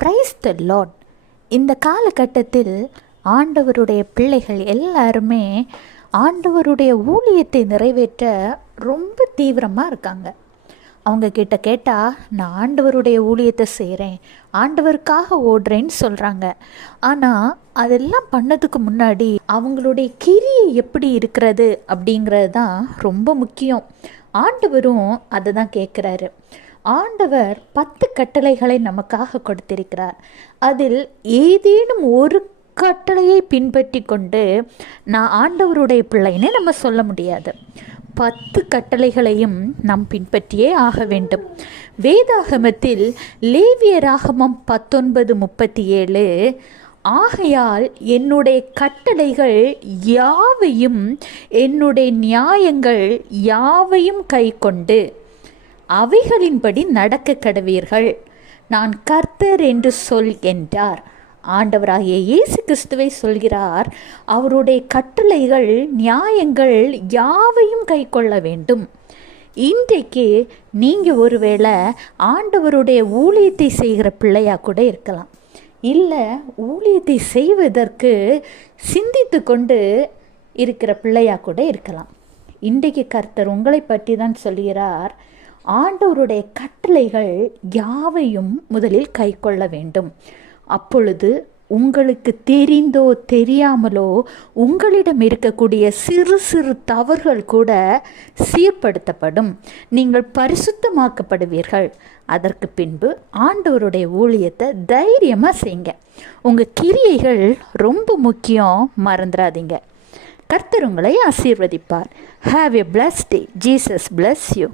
Praise the Lord. இந்த காலகட்டத்தில் ஆண்டவருடைய பிள்ளைகள் எல்லாருமே ஆண்டவருடைய ஊழியத்தை நிறைவேற்ற ரொம்ப தீவிரமாக இருக்காங்க. அவங்க கிட்ட கேட்டால் நான் ஆண்டவருடைய ஊழியத்தை செய்கிறேன், ஆண்டவருக்காக ஓடுறேன்னு சொல்கிறாங்க. ஆனால் அதெல்லாம் பண்ணதுக்கு முன்னாடி அவங்களுடைய கிரியை எப்படி இருக்கிறது அப்படிங்கிறது தான் ரொம்ப முக்கியம். ஆண்டவரும் அதை தான் கேட்குறாரு. ஆண்டவர் 10 கட்டளைகளை நமக்காக கொடுத்திருக்கிறார். அதில் ஏதேனும் ஒரு கட்டளையை பின்பற்றி கொண்டு நான் ஆண்டவருடைய பிள்ளைன்னு நம்ம சொல்ல முடியாது. 10 கட்டளைகளையும் நாம் பின்பற்றியே ஆக வேண்டும். வேதாகமத்தில் லேவியராகமம் 19:37, ஆகையால் என்னுடைய கட்டளைகள் யாவையும் என்னுடைய நியாயங்கள் யாவையும் கைக்கொண்டு அவைகளின்படி நடக்க கடவீர்கள், நான் கர்த்தர் என்று சொல் என்றார். ஆண்டவராகிய இயேசு கிறிஸ்துவை சொல்கிறார். அவருடைய கட்டளைகள் நியாயங்கள் யாவையும் கைக்கொள்ள வேண்டும். இன்றைக்கு நீங்கள் ஒருவேளை ஆண்டவருடைய ஊழியத்தை செய்கிற பிள்ளையாக கூட இருக்கலாம், இல்லை ஊழியத்தை செய்வதற்கு சிந்தித்து கொண்டு இருக்கிற பிள்ளையாக கூட இருக்கலாம். இன்றைக்கு கர்த்தர் உங்களை பற்றி தான் சொல்கிறார். ஆண்டவருடைய கட்டளைகள் யாவையும் முதலில் கைக்கொள்ள வேண்டும். அப்பொழுது உங்களுக்கு தெரிந்தோ தெரியாமலோ உங்களிடம் இருக்கக்கூடிய சிறு சிறு தவறுகள் கூட சீர்படுத்தப்படும். நீங்கள் பரிசுத்தமாக்கப்படுவீர்கள். அதற்கு பின்பு ஆண்டவருடைய ஊழியத்தை தைரியமாக செய்யுங்க. உங்கள் கிரியைகள் ரொம்ப முக்கியம், மறந்துடாதீங்க. கர்த்தர் உங்களை ஆசீர்வதிப்பார். Have a blessed day. Jesus bless you.